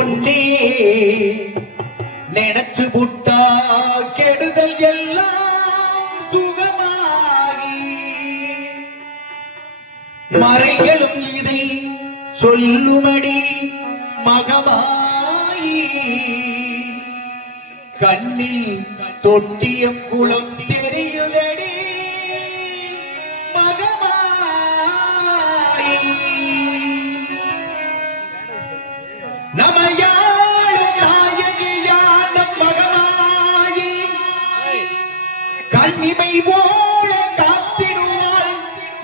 ஒன்னே நினைச்சு புட்டா கெடுதல் எல்லாம் சுகமாகி மறைகளும் இதை சொல்லுமடி மகமாயி கண்ணில் தொட்டிய குளம் தெரியுதடி மகமாயி நமையாளும் நாயகியான மகமாயி கண்ணிமை போல காத்திடுவாள்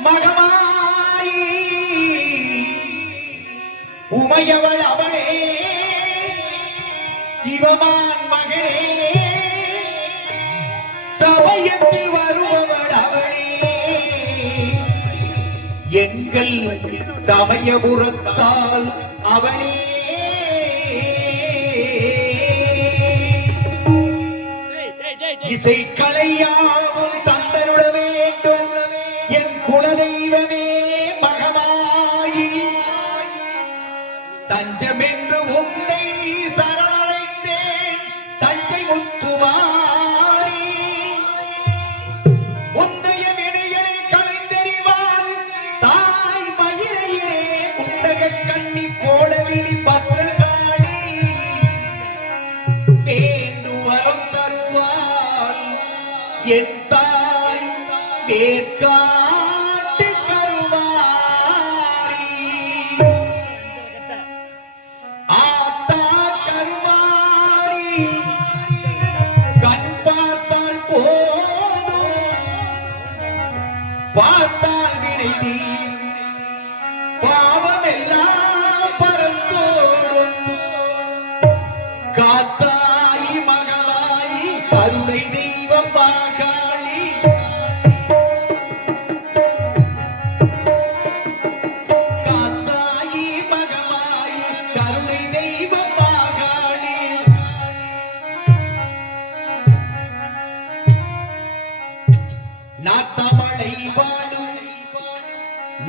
மகமாயி உமையவள் அவளே இவமான் மகளே சமயத்தில் வருபவள் அவளே எங்கள் சமயபுரத்தால் அவளே இசைக்கலையாவும் தந்தருள வேண்டும் என் குலதெய்வமே மகமாயி தஞ்சம் என்று உன்னை சரணடைந்தேன் தஞ்சை முத்துமாரி முந்தைய வினைகளை கலைந்தெறிவாள் தாய் மயிலையிலே உண்டக கண்ணி கோடவிழி பத்திரகாளி வேண்டு வரம் தருவாள் என் தாய் மேற்காட்டு கருமாரி ஆத்தா கருமாரி கண் பார்த்தால் போதும் பார்த்தால் வினை தீரும் பாவம் எல்லாம் பரந்தோடும் காத்தாய் மகளாய் கருணை தெய்வம் மாகாளி காத்தாய் மகளாய் கருணை தெய்வம் மாகாளி நாத்தமலை வாழும்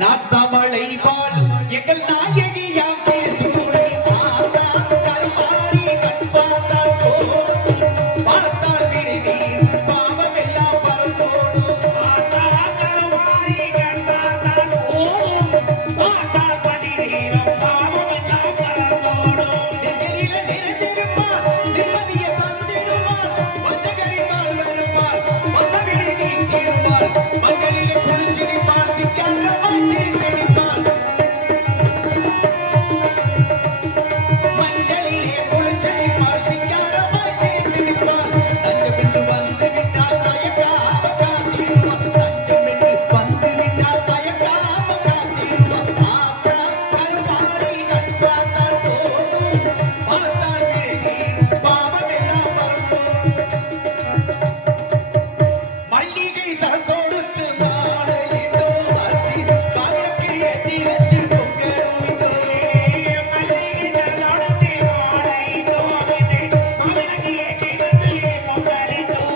நாத்தமலை வாழும் எங்கள் நாயகியாம் பேசுகிறே ஆத்தா கருமாரி கண் பார்த்தால் போதும் பார்த்தால் வினை தீரும் பாவம் எல்லாம் பரந்தோடும் ஆத்தா கருமாரி கண் பார்த்தால் போதும் பார்த்தால் பதி தீரும் பாவம் எல்லாம் பரந்தோடும் நெஞ்சில நிறைந்திருப்பார் நிம்மதியை தந்திடுவார் வஞ்சகரினால் வருவார் வந்த வினை தீர்த்திடுவார் மஞ்சளிலே குளிச்சிடுவார் சிக்கல்லமாய் சிரித்தெடுப்பார் மஞ்சளிலே குளிச்சிடுவார் சிக்கல்லமாய் சிரித்தெடுப்பார் தஞ்சம் என்று வந்து விட்டால் தயங்காம காத்திடுவார் தஞ்சம் என்று வந்து விட்டால் தயங்காம காத்திடுவார் ஆத்தா கருமாரி கண் பார்த்தால் போதும் பார்த்தால் வினை தீரும் பாவம் எல்லாம் பரந்தோடும் மல்லிகை சரம் கொடுத்து மாலையிட்டோம் அரிசி காவியக்கு ஏற்றி வச்சு பொங்கலிட்டோம் மல்லிகை சரம் கொடுத்து மாலையிட்டோம் காவியக்கு ஏற்றி வச்சு பொங்கலிட்டோம்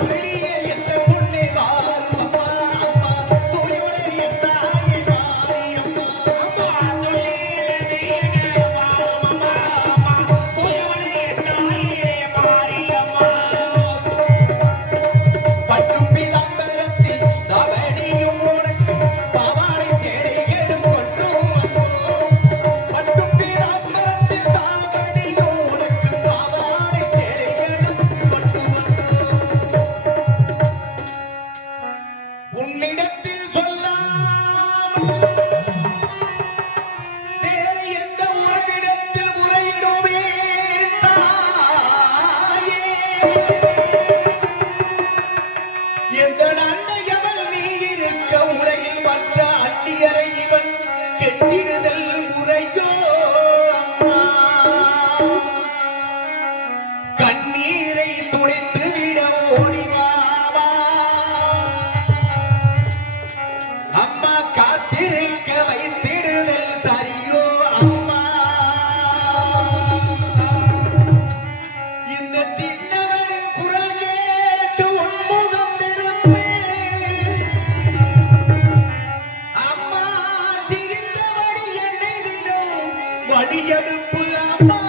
புள்ளியே எந்த புள்ளி வாரும் அம்மா அம்மா தூயோட என் தாயே மாரியம்மா அம்மா துள்ளியே நீயே வாரும் அம்மா அம்மா தூயோட என் தாயே மாரியம்மா பட்டும் பிதம்பரத்தில் தவடியும் உனக்கு பாவாடை சேலைகளும் கொண்டும் வந்தோம் பட்டும் பிதம்பரத்தில் தவடியும் உனக்கு பாவாடை சேலைகளும் கொண்டு வந்தோம் உன்னிடத்தில் சொல்லாமல் வேறு எந்த உறவிடத்தில் முறையிடுவேன் தாயே எந்த அன்னையவள் நீ இருக்க உலகில் மற்ற அந்நியரை இவன் கெட்டிடுதல் முறையோ அம்மா கண்ணீரை துடைத்து விட ஓடிவாவா அம்மா காத்திருக்க வைத்திடுதல் சரியோ அம்மா இந்த சின்னவனின் குரல் கேட்டு உன்முகம் திருப்பே அம்மா சிரித்தபடி என்னை தினம் வழியெடுப்பு அம்மா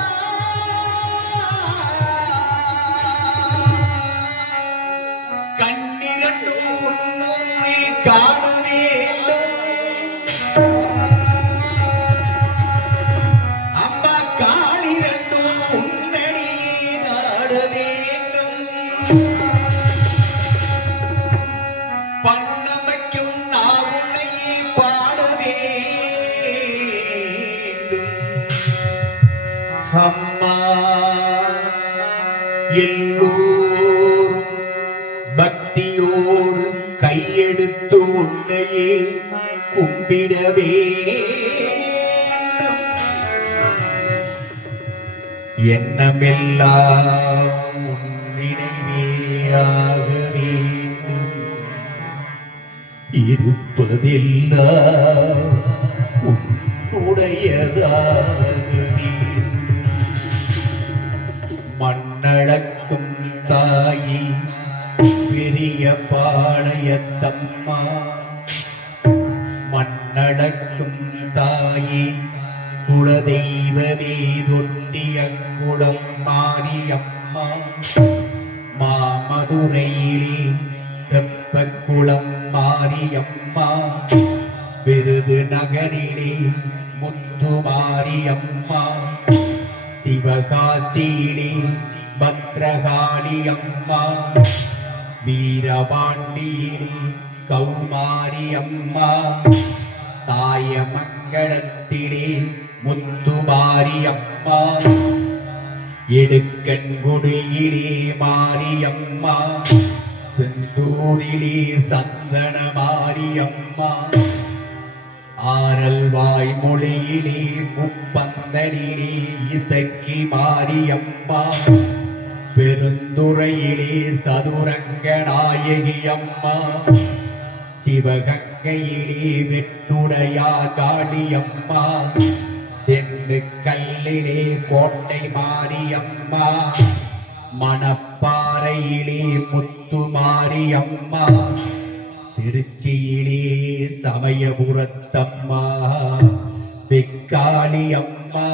அம்மா எல்லோரும் பக்தியோடு கையெடுத்து உன்னையே கும்பிடவே எண்ணமெல்லாம் நினைவேயாக வேண்டும் இருப்பதெல்லாம் உன்னுடையதாக வேண்டும் மண்ணளக்கும் தாயி பெரிய பாளையத்தம்மா மண்ணளக்கும் தாயி குலதெய்வமே தொட்டியங்குளம் மாரியம்மா மாமதுரையிலே தெப்பக்குளம் மாரியம்மா விருது நகரிலே முத்து மாரியம்மா சிவகாசியிலே பத்ரகாளியம்மா வீரபாண்டியிலே கௌமாரியம்மா தாயமங்கலத்திலே முத்துமாரியம்மா எடுக்கன்குடியிலே மாரியம்மா செந்தூரிலே சந்தன மாரியம்மா ஆரல்வாய் மொழியிலே முப்பந்தனிலே இசக்கி மாரியம்மா பெருந்துறையிலே சதுரங்க நாயகியம்மா சிவகங்கையிலே வெட்டுடையா காளியம்மா தென்னுக்கல்லிலே கோட்டை மாரியம்மா மணப்பாறையிலே முத்து மாரியம்மா திருச்சியிலே சமயபுரத்தம்மா வெக்காளியம்மா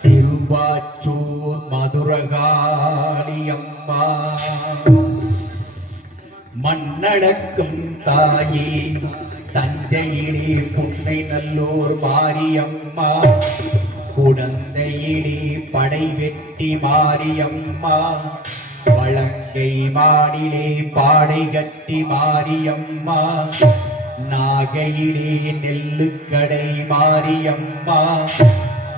சிறுவாச்சூர் மதுரகாளியம்மா மண்ணளக்கும் தாயே தஞ்சையிலே புன்னை நல்லூர் மாரியம்மா குடந்தையிலே படை வெட்டி மாரியம்மா வழங்கை மாடிலே பாடை கட்டி மாரியம்மா நாகையிலே நெல்லுக்கடை மாரியம்மா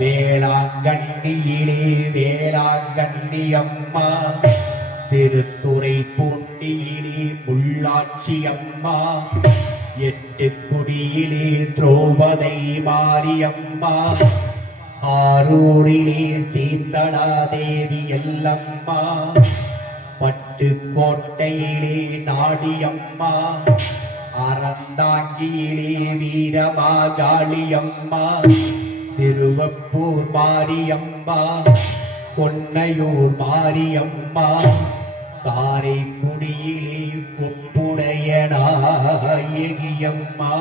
வேளாங்கண்ணியிலே வேளாங்கண்ணியம்மா திருத்துறை பூண்டியிலே முள்ளாட்சி அம்மா எட்டுக்குடியிலே திரௌபதை மாரியம்மா ஆரூரிலே சீதளா தேவி எல்லம்மா பட்டுக்கோட்டையிலே நாடியம்மா அறந்தாங்கியிலே வீரமாகாளியம்மா திருவப்பூர் மாரியம்மா கொன்னையூர் மாரியம்மா காரைக்குடியிலே கொப்புடைய நாயகியம்மா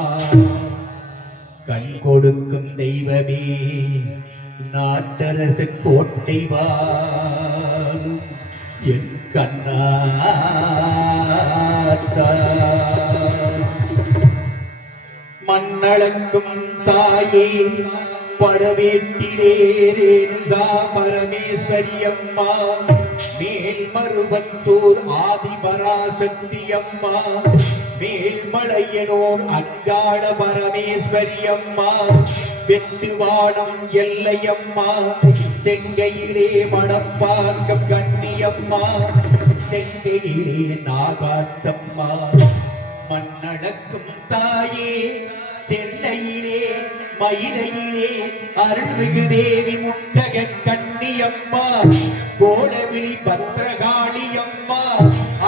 கண் கொடுக்கும் தெய்வமே நாட்டரசு கோட்டை வாழும் என் கண்ணாத்தா மண்ணளக்கும் தாயே படவேட்டிலே ரேணுகா பரமேஸ்வரியம்மா மேல்மருவத்தூர் ஆதிபராசக்தியம்மா மேல்மலையனூர் அங்காள பரமேஸ்வரியம்மா வெட்டுவானம் எல்லையம்மா செங்கையிலே மணப்பாக்கம் கண்ணியம்மா செங்கையிலே நாகாத்தம்மா மண்ணளக்கும் தாயே சென்னையிலே மயிலையிலே அருள்மிகு தேவி முண்டக கண்ணியம்மா கோலவிழி பத்ரகாளியம்மா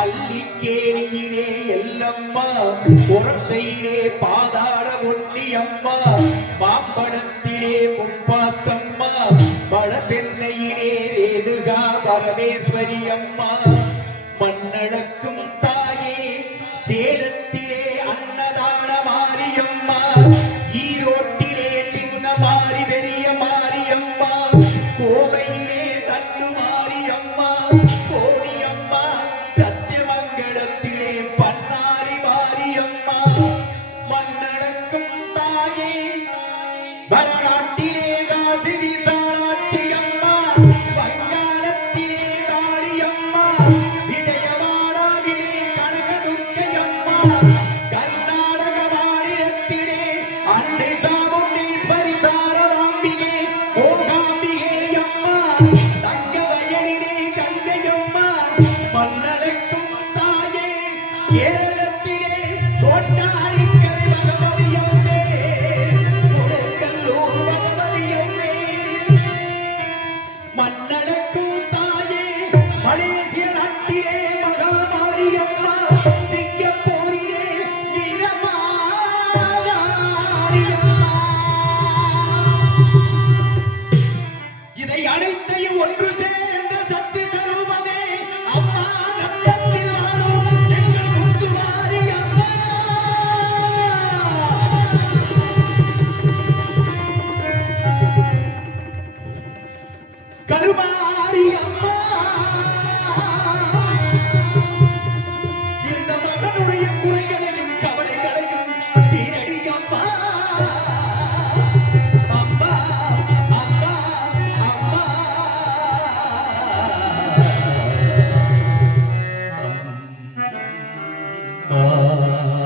அல்லிக்கேணியிலே எல்லம்மா புரசையிலே பாதாள ஒன்னியம்மா மாம்பழத்திலே முப்பாத்தம்மா வட சென்னையிலே ரேணுகா பரமேஸ்வரியம்மா மண்ணளக்கும் தாயே சேலத்திலே அன்னதான மாரியம்மா ஈரோட்டிலே சின்ன மாரி பெரிய மாரியம்மா கோவையிலே தண்டு மாரியம்மா கோடியம்மா சத்தியமங்கலத்திலே பன்னாரி மாரியம்மா மண்ணளக்கும் தாயே வடநாட்டிலே காசி விசாலாட்சியம்மா வங்காளத்திலே காளியம்மா விஜயவாடாவிலே கனகதுர்க்கையம்மா கர்நாடக மாநிலத்திலே அன்னை சாமுண்டீஸ்வரி சாரதாம்பிகே மோகாம்பிகே அம்மா அம்மா